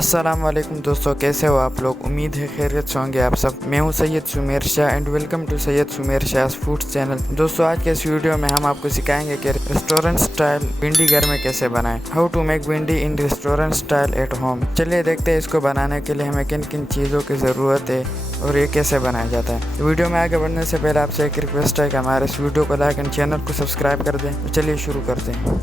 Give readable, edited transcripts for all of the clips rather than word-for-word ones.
अस्सलाम वालेकुम दोस्तों, कैसे हो आप लोग। उम्मीद है खैरियत से होंगे आप सब। मैं हूं Syed Sumer Shah and welcome to Syed Sumer Shah food channel. दोस्तों, आज के इस वीडियो में हम आपको सिखाएंगे कि रेस्टोरेंट स्टाइल भिंडी घर में कैसे बनाएं। हाउ टू मेक भिंडी इन रेस्टोरेंट स्टाइल एट होम। चलिए देखते हैं इसको बनाने के लिए हमें किन किन चीज़ों की ज़रूरत है और ये कैसे बनाया जाता है। वीडियो में आगे बढ़ने से पहले आपसे एक रिक्वेस्ट है कि हमारे इस वीडियो को लाइक एंड चैनल को सब्सक्राइब कर दें। तो चलिए शुरू करते हैं।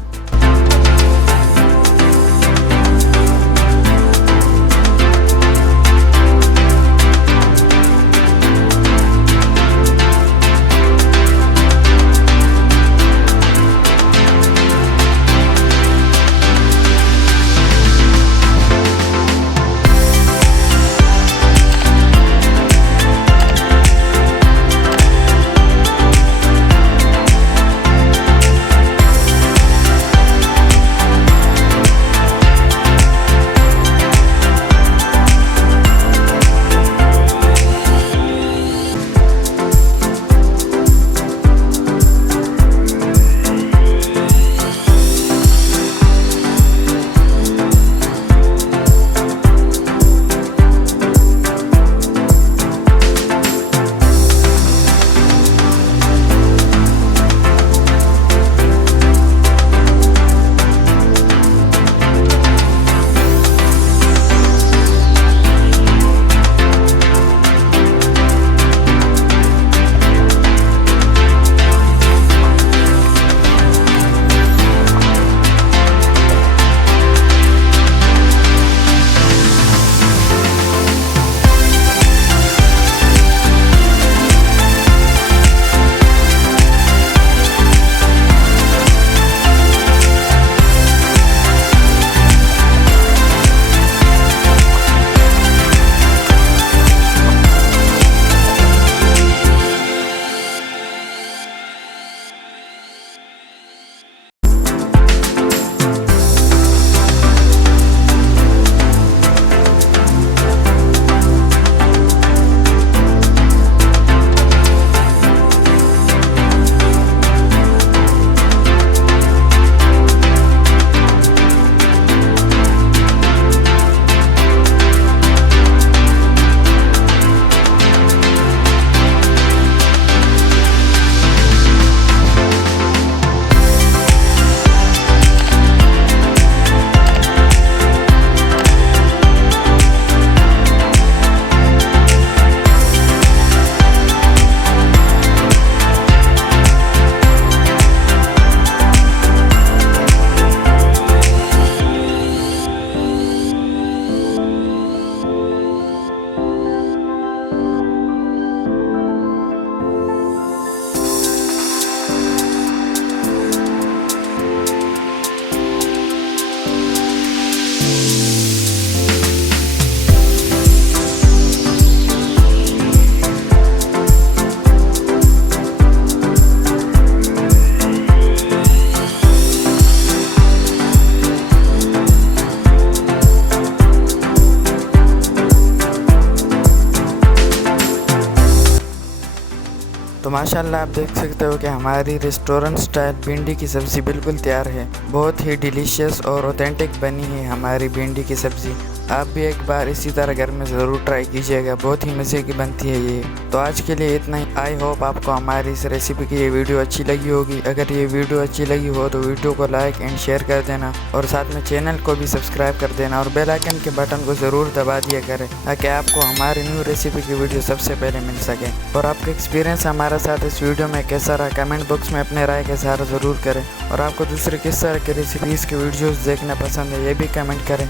तो माशाल्लाह आप देख सकते हो कि हमारी रेस्टोरेंट स्टाइल भिंडी की सब्ज़ी बिल्कुल तैयार है। बहुत ही डिलीशियस और ऑथेंटिक बनी है हमारी भिंडी की सब्ज़ी। आप भी एक बार इसी तरह घर में ज़रूर ट्राई कीजिएगा, बहुत ही मज़े की बनती है ये। तो आज के लिए इतना ही। आई होप आपको हमारी इस रेसिपी की ये वीडियो अच्छी लगी होगी। अगर ये वीडियो अच्छी लगी हो तो वीडियो को लाइक एंड शेयर कर देना और साथ में चैनल को भी सब्सक्राइब कर देना और बेल आइकन के बटन को ज़रूर दबा दिया करें ताकि आपको हमारी न्यू रेसिपी की वीडियो सबसे पहले मिल सके। और आपका एक्सपीरियंस हमारे साथ इस वीडियो में कैसा रहा कमेंट बॉक्स में अपने राय का इज़हार ज़रूर करें। और आपको दूसरे किस तरह की रेसिपीज़ के वीडियोस देखना पसंद है ये भी कमेंट करें।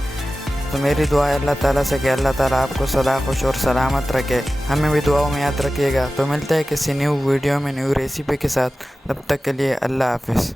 तो मेरी दुआ है अल्लाह ताला से कि अल्लाह ताला आपको सदा खुश और सलामत रखे। हमें भी दुआओं में याद रखिएगा। तो मिलते हैं किसी न्यू वीडियो में न्यू रेसिपी के साथ। तब तक के लिए अल्लाह हाफिज़।